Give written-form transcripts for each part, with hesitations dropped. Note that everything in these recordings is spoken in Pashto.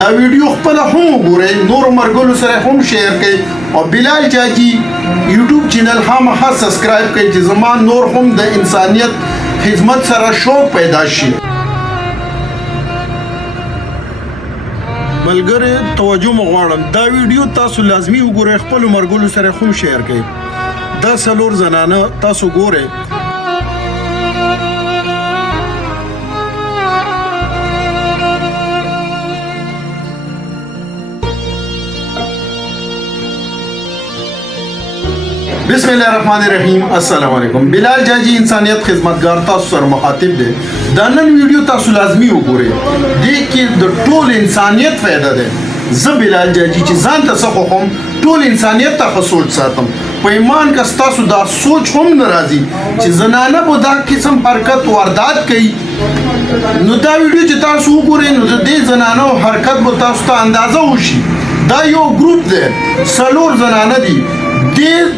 دا ویډیو خپل هم وګورئ نور مرګلو سره هم شیر کړئ او بلال جاجي یوټیوب چینل خامخا سبسکرایب کړئ چې زما نور هم د انسانیت خدمت سره شوق پیدا شي. ملګری توجه مو غواړم دا ویډیو تاسو لازمي وګورئ خپل مرګلو سره هم شیر کړئ. دا څلور زنانه تاسو ګورئ. بسم الله الرحمن الرحیم. السلام علیکم. بلال جاجي انسانیت خدمتگار تاسو سره مخاطب دی. دا نن ویډیو تاسو لازمي وګورئ. دې کې د ټول انسانیت فائدہ ده. زه بلال جاجي چې ځان ته څه خوم ټول انسانیت ته سوچ ساتم. په ایمان کې تاسو دا سوچ هم ناراضي چې زنانه به دا قسم حرکت واردات کوي. نو دا ویډیو چې تاسو وګورئ نو د دې زنانو حرکت به تاسو ته اندازه وشي. دا یو ګروپ دی. څلور زنانه دي.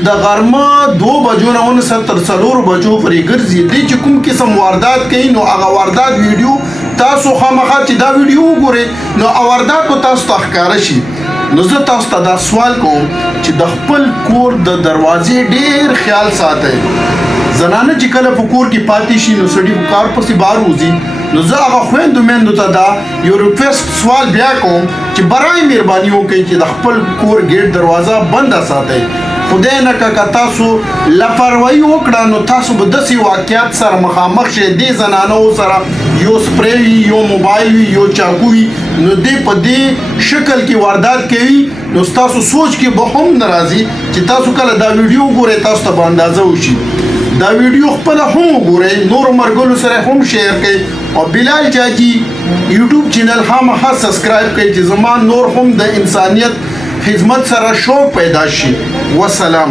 د غرمه 2 بجو نه 4 بجو پرې ګرځي. دې چې کوم قسم واردات کوي نو هغه واردات ویډیو تاسو خامخا چې دا ویډیو وګورئ نو واردات کو تاسو ته ښکاره شي. نو زه تاسو ته دا سوال کوم چې د خپل کور د دروازې ډېر خیال ساتئ. زنانه چې کله په کور کې پاتې شي نو سړي په کار پسې بار وځي. نو زه هغه خویندو میندو ته دا یو ریکویسټ سوال بیا کوم چې برای مهرباني وکړئ چې د خپل کور ګیټ دروازه بنده ساتئ. خدای نه که تاسو لاپروايي وکړه نو تاسو به داسې واقعیت سره مخامخ شئ. دې زنانو سره یو سپری وي یو موبایل وي یو چاقو وي نو دې په دې شکل کې واردات کوي. نو تاسو سوچ کې به هم ناراضي چې تاسو کله دا ویډیو وګورئ تاسو ته به اندازه وشي. دا ویډیو خپل هم وګورئ نور مرګلو سره هم شیر کړئ او بلال جاجي یوټیوب چینل خامخا سبسکرایب کړئ چې زما نور هم د انسانیت خدمت سره شوق پیدا شي. والسلام.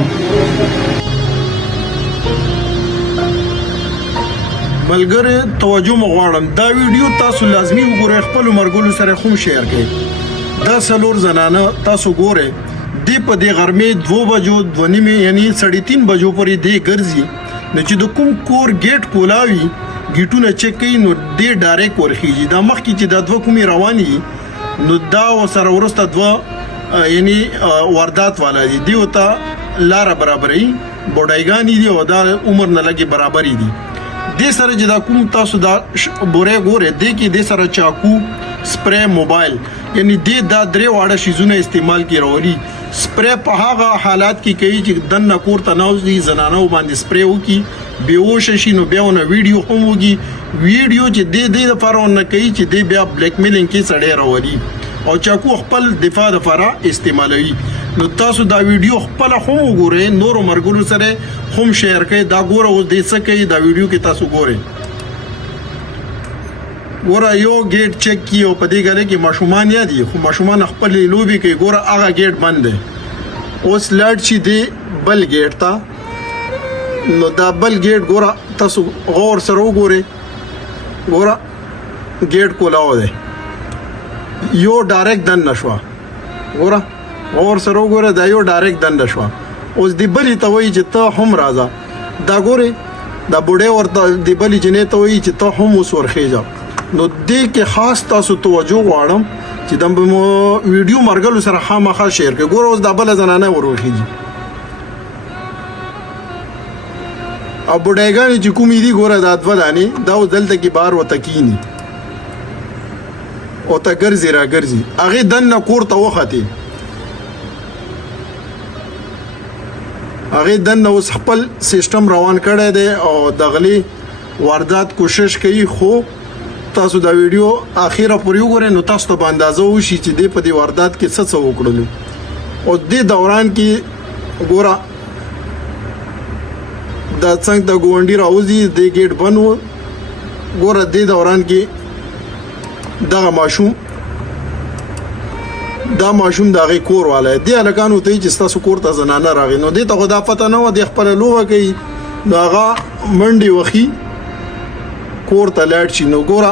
ملګری توجه مو غواړم دا ویډیو تاسو لازمي وګورئ خپل مرګلو سره هم شیر کړئ. دا څلور زنانه تاسو ګورئ. دې په دې غرمه 2 بجو 2:30 یعنی 3:30 بجو پورې دې ګرځي. نو چې د کوم کور ګیټ کولاوي ګیټونه چک کوي نو دې ډایرکټ ورخیږي. دا مخکې چې د دوه کومي رواني نو دا وسره ورسته دوه یعنی واردات والا دي. دی وته لار برابرې بوډایګانی دي او دا عمر نه لګي برابرې دي. دې سره چې دا کوم تاسو دا بوره ګوره دې کې دې سره چاقو سپری موبایل یعنی دې دا درې واړه شیزونه استعمال کی راولي. سپری په هغه حالات کې کوي چې دنه کور ته نوځي زنانو باندې سپری وکي بیهوش شي نو بیا ونه ویډیو هم وږي. ویډیو چې دې لپاره نه کوي چې دې بیا بلیک میلینګ کې سړی راولي او چاقو خپل دفاع لپاره استعمالوي. نو تاسو دا ویډیو خپل هم وګورئ نور مرګونو سره هم شیر کړئ. دا ګوره اوس دې څه کوي دا ویډیو کې تاسو ګورئ. ګوره یو ګیټ چک کی او په دې غره کې ماشومان یادي خو ماشومان خپل لوبي کوي. ګوره هغه ګیټ بند دی. اوس لاړ شي دی بل ګیټ ته نو دا بل ګیټ ګوره تاسو غور سره وګورئ. ګوره ګیټ کولاو دی یو ډایرکټ دن نشوا. ګوره اور سره وګوره دا یو ډایرکټ دن نشوا. اوس دی بلی ته وایي چې ته هم راځه. دا ګوره دا بوډه ورته دی بلی جنې ته وایي چې ته هم اوس ورخېږه. نو دې کې خاص تاسو توجه غواړم چې د ویډیو مرګلو سره خامخا شیر کړئ. ګوره اوس دا بل زنانه ورخېږي او بوډایګانی چې کومې دي ګوره دا دوه دانې دا اوس دلته کې بار وته کینی او ته ګرځي را ګرځي هغه دنه کور ته وخته. هغه دنه اوس خپل سیستم روان کړی دی او دغلی واردات کوشش کوي. خو تاسو دا ویډیو اخیره پورې وګورئ نو تاسو ته اندازه وشي چې دې په دې واردات کې څه وکړل. او دې دوران کې ګوره دا څنګه د ګوندی راوځي د ګیټ بنو. ګوره دې دوران کې دا ماشوم دغه کور والا دی الکانو ته چې تاسو کور ته زنانه راغی نو دې ته خدا پته نه و د خپل لوغه کوي نو هغه منډي وخی کور ته لاړ شي. نو ګوره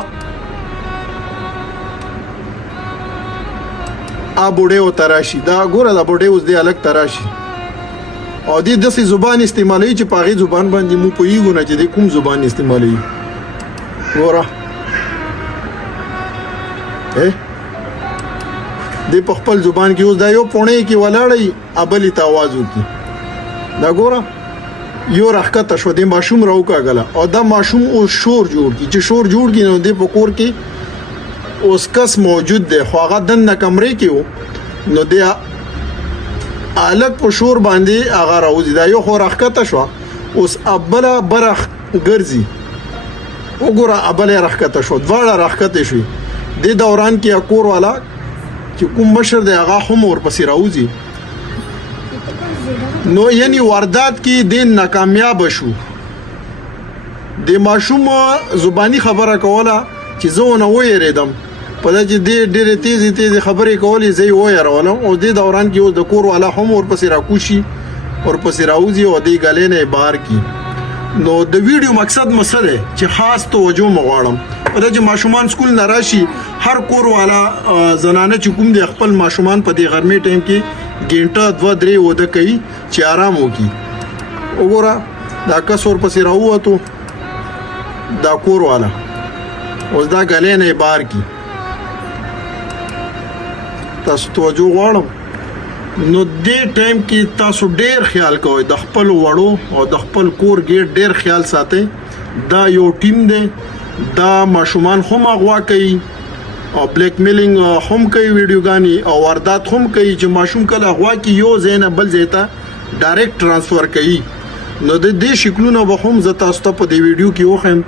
ا بوډه و تراشي. دا ګوره دا بوډه اوس دی الک تراشي او دې داسې زبان استعمالوي چې په هغه زبان باندې مو پوهیږو نه چې د کوم زبان استعمالوي. ګوره د په خپل زبان کې اوس دا یو پونه کې ولاړی ابلی ته आवाज وکي دا ګوره یو راکته شو د ماشوم راوکاګله او دا ماشوم اوس شور جوړ کی چې شور جوړ کی نو د پکور کې اوس کس موجود دی خو هغه دنه کمرې کې وو نو د الګ په شور باندې هغه راوځي دا یو خو راکته شو اوس ابله برخ ګرځي وګوره ابله راکته شو دواړه راکته شي د دوران کې اکور والا چې کوم مشر دی هغه هم ورپسې راوځي نو یعنی واردات کې د ناکامیاب شو د ماشوم زبانی خبره کوله چې زه نه وېریدم په دې چې ډېرې تیزې خبرې کولې زه وېرولم او د دوران کې د کور والا هم ورپسې راکوشي ورپسې راوځي او د غلې نه بار کی نو د ویډیو مقصد مسله چې خاص توجه مغواړم په دې چې ماشومان سکول نه راشي هر کور والا زنانه چې کوم د خپل ماشومان په دې ګرمي ټایم کې ګنټه 2-3 وده کوي چې آرام وکي وګوره دا کس ورپسې راووتو دا کور والا اوس دا غلې نه بار کی تاسو توجه غواړم نو دې ټایم کې تاسو ډېر خیال کوئ د خپل وړو او د خپل کور ګډ ډېر خیال ساتئ دا یو ټیم دی دا ماشومان هم اغوا کوي او بلیک میلینګ هم کوي ویډیوګانی او واردات هم کوي چې ماشوم کله اغوا کوي یو زین بل زیتا ډایرکټ ترانسفر کوي نو د دې شکلونو به هم ز تاسو ته په دې ویډیو کې وخم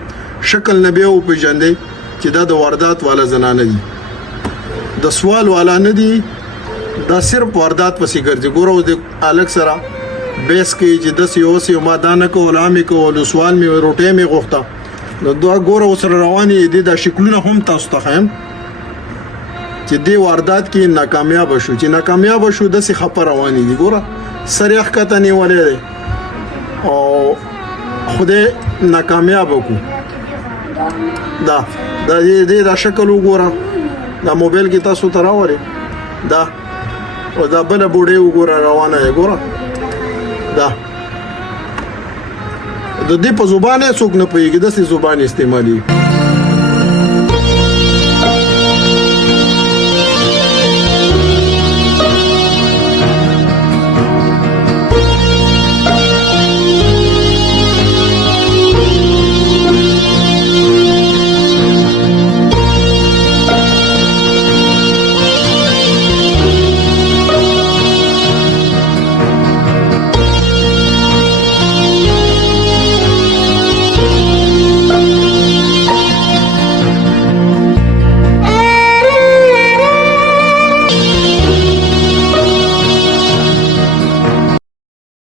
شکل نه به او پیژندې چې دا د واردات والا زنانه دي د سوال والا نه دي دا صرف واردات پسې ګرځي ګورو د الګ سره بیس کې چې د سیاسي ما دانه کول عامي کول سوال می روټه می غوښته نو دا ګورو سره رواني دي دا شکلونه هم تاسو ته خیم چې دی واردات کې ناکامیاب شو چې ناکامیاب شو د څه خبر رواني دي ګوره سریح کته نیولې ده او خوده ناکامیاب کو دا دې دا شکل وګوره دا موبایل کې تاسو ته راوړي دا او دا بل بوډه وګوره روانه ہے ګوره دا د دې په زبانه څوک نه پوهیږي د سې زبانه استعمالي